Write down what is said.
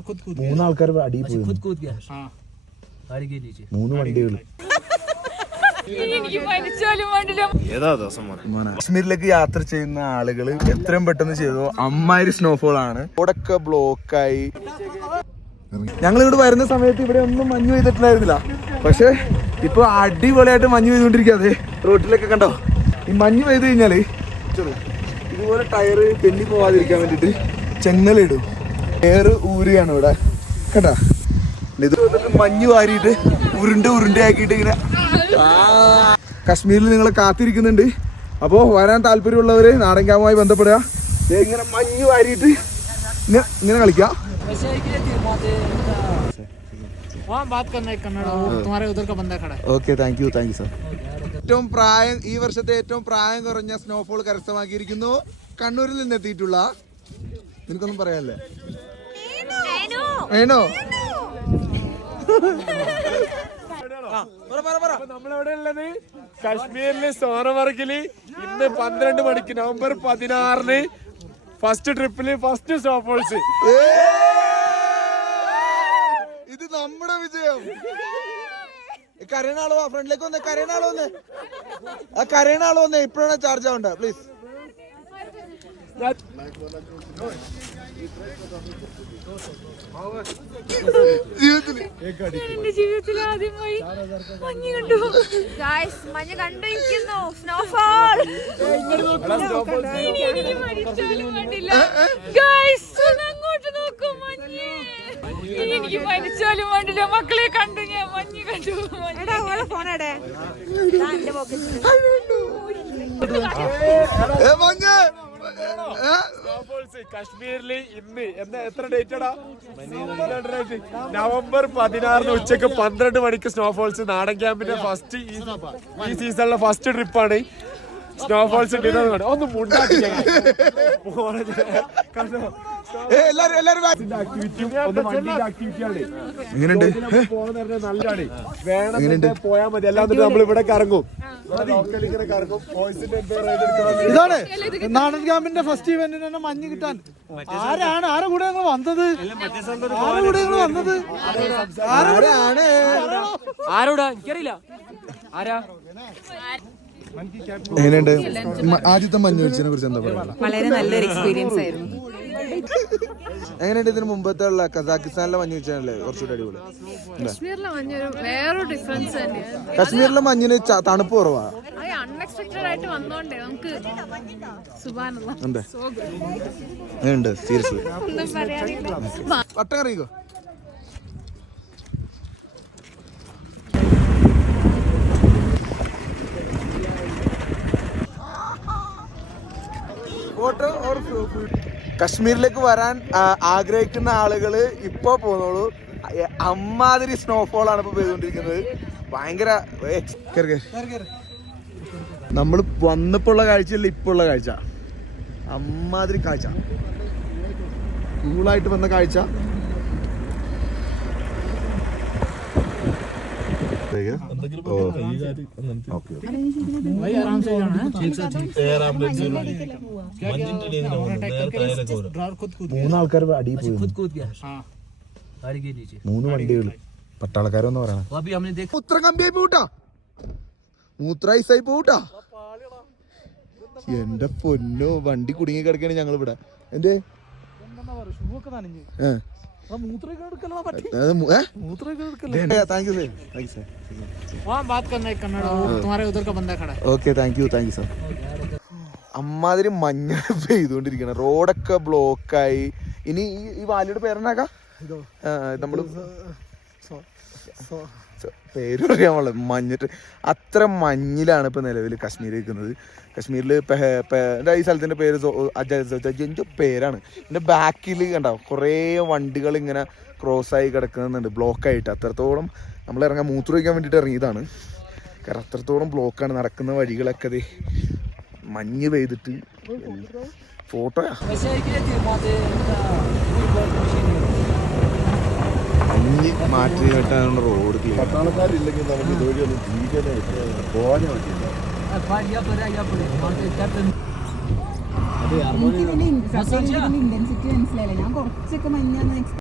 खुद कूद മൂന്ന് ആൾക്കാർ അടിയിൽ अच्छा പോയി खुद कूद गया हाँ गाड़ी के नीचे മൂന്ന് വണ്ടികൾ എനിക്ക് മരിച്ചാലും വേണ്ടില്ല കാശ്മീരിലേക്ക് യാത്ര ചെയ്യുന്ന ആളുകൾ എത്രയും പെട്ടെന്ന് ചെയ്തു അമ്മാതിരി സ്നോഫോൾ ആണ് റോഡൊക്കെ ബ്ലോക്കായി ഞങ്ങൾ ഇവിടെ വരുന്ന സമയത്ത് ഇവിടെ ഒന്നും മഞ്ഞ് പെയ്തിട്ടുണ്ടായിരുന്നില്ല പക്ഷെ ഇപ്പൊ അടിപൊളിയായിട്ട് മഞ്ഞ് പെയ്തുകൊണ്ടിരിക്കാതെ റോട്ടിലൊക്കെ കണ്ടോ ഈ മഞ്ഞ് പെയ്ത് കഴിഞ്ഞാല് ഇതുപോലെ ടയറ് തെന്നി പോവാതിരിക്കാൻ വേണ്ടിട്ട് ചെങ്ങലിടും ഏറ് ഊരുകയാണ് ഇവിടെ. കേട്ടാ? ഇത് വന്നിട്ട് മഞ്ഞ് വാരിയിട്ട് ഉരുണ്ട ഉരുണ്ടയാക്കിയിട്ട് ഇങ്ങനെ കശ്മീരിൽ നിങ്ങൾ കാത്തിരിക്കുന്നുണ്ട്. അപ്പോൾ വരാൻ താല്പര്യമുള്ളവര് നാടൻകാവുമായി ബന്ധപ്പെടുക. ഇങ്ങനെ മഞ്ഞ് വാരിയിട്ട് ഇങ്ങനെ കളിക്കുക. Okay thank you thank you sir ഏറ്റവും പ്രായം ഈ വർഷത്തെ ഏറ്റവും പ്രായം കുറഞ്ഞ സ്നോഫോൾ കരസ്ഥമാക്കിയിരിക്കുന്നു കണ്ണൂരിൽ നിന്ന് എത്തിയിട്ടുള്ള നിനക്കൊന്നും പറയാനല്ലേ? വേണോ? നമ്മളെവിടെ ഉള്ളത് കാശ്മീരിൽ സോനമർഗിൽ ഇന്ന് പന്ത്രണ്ട് മണിക്ക് നവംബർ പതിനാറിന് ഫസ്റ്റ് ട്രിപ്പിൽ ഫസ്റ്റ് സ്നോഫോൾസ് ഇത് നമ്മുടെ വിജയം. കരയണ ആളോ ഫ്രണ്ടിലേക്ക് വന്നേ കരയണ ആളോ വന്നേ. ആ കരയണാളോ വന്നേ ഇപ്പോഴാണ് ചാർജ് ആവണ്ട പ്ലീസ് ജീവിതത്തിൽ എന്റെ ജീവിതത്തിൽ ആദ്യമായി മഞ്ഞ് കണ്ടു ഗായ്സ് മഞ്ഞ് കണ്ടിരിക്കുന്നു സ്നോഫോൾ മരിച്ചാലും വേണ്ടില്ല ഗായ്സ് അങ്ങോട്ട് നോക്കൂ മഞ്ഞ്. എനിക്ക് മരിച്ചാലും വേണ്ടില്ല മക്കളെ കണ്ടു ഞാൻ മഞ്ഞ് കണ്ടു ഏ, മഞ്ഞ്. ഇന്ന് എന്താ എത്ര നവംബർ പതിനാറിന് ഉച്ചയ്ക്ക് പന്ത്രണ്ട് മണിക്ക് സ്നോഫോൾസ് നാടൻ ക്യാമ്പിന്റെ ഫസ്റ്റ് ഈ സീസണിലെ ഫസ്റ്റ് ട്രിപ്പാണ് സ്നോഫോൾസ് ഒന്ന് എങ്ങനെയുണ്ട് പോയാൽ മതി. അല്ലാതെ നമ്മൾ ഇവിടെ കറങ്ങും. ഇതാണ് നാടൻ ക്യാമ്പിന്റെ ഫസ്റ്റ് ഇവന്റിന് തന്നെ മഞ്ഞ് കിട്ടാൻ. ആരാണ്? ആരെ കൂടെ ഞങ്ങൾ വന്നത്? ആരെ കൂടെ ഞങ്ങൾ വന്നത്? ആരാണ്? ആരോടാ? എനിക്കറിയില്ല. ആരാ? എങ്ങനെയുണ്ട്? ആദ്യത്തെ മഞ്ഞ് വീഴ്ചനെ കുറിച്ച് എന്താ പറയുക? വളരെ നല്ലൊരു എക്സ്പീരിയൻസ് ആയിരുന്നു. എങ്ങനെയുണ്ട് ഇതിന് മുമ്പത്തെ ഉള്ള കസാക്കിസ്ഥാനിലെ മഞ്ഞ് വെച്ചാണല്ലേ കുറച്ചുകൂടി അടിപൊളി? കാശ്മീരിലെ വേറൊരു ഡിഫറൻസ് തന്നെയാണ് കശ്മീരിലെ മഞ്ഞിന് തണുപ്പ് കുറവാ? അൺഎക്സ്പെക്ടഡ് ആയിട്ട് വന്നോണ്ടേ നമുക്ക് സുബാനുള്ള സീരിയസ്ലി വട്ടം കശ്മീരിലേക്ക് വരാൻ ആഗ്രഹിക്കുന്ന ആളുകൾ ഇപ്പോൾ പോന്നോളൂ അമ്മാതിരി സ്നോഫോൾ ആണ് ഇപ്പൊ പെയ്തുകൊണ്ടിരിക്കുന്നത്. ഭയങ്കര നമ്മൾ വന്നപ്പോ ഉള്ള കാഴ്ചയല്ല ഇപ്പൊ ഉള്ള കാഴ്ച. അമ്മാതിരി കാഴ്ച. കൂളായിട്ട് വന്ന കാഴ്ച. മൂന്നാൾക്കാർ അടിയിൽ മൂന്ന് വണ്ടികൾ. പട്ടാളക്കാരൊന്നും പറയണം. ഉത്ര എന്റെ പൊന്നോ വണ്ടി കുടുങ്ങി കിടക്കാണ് ഞങ്ങളിവിടെ. എന്റെ സർ അമ്മാതിരി മഞ്ഞ പെയ്തോണ്ടിരിക്കണ റോഡൊക്കെ ബ്ലോക്കായി ഇനി ഈ വാലിയുടെ പേരെന്നാക്കാം നമ്മൾ പേര് പറയാൻ പാടില്ല. മഞ്ഞിട്ട് അത്ര മഞ്ഞിലാണ് ഇപ്പൊ നിലവിൽ കശ്മീർ നിൽക്കുന്നത്. കശ്മീരിൽ ഈ സ്ഥലത്തിന്റെ പേര് സോ- പേരാണ്. എന്റെ ബാക്കിൽ കണ്ടോ കുറേ വണ്ടികൾ ഇങ്ങനെ ക്രോസ് ആയി കിടക്കുന്നുണ്ട്. ബ്ലോക്കായിട്ട് അത്രത്തോളം നമ്മൾ ഇറങ്ങാൻ മൂത്രമൊഴിക്കാൻ വേണ്ടിയിട്ട് ഇറങ്ങിയതാണ്. കാരണം അത്രത്തോളം ബ്ലോക്കാണ് നടക്കുന്ന വഴികളൊക്കെ ദേ. മഞ്ഞ് പെയ്തിട്ട്. ഫോട്ടോയാ ഇടിഞ്ഞ് മാറ്റി കെട്ടാനുള്ള റോഡ് ക്ലിയർ പട്ടാളക്കാരില്ലെങ്കിൽ ഞാൻ കുറച്ചൊക്കെ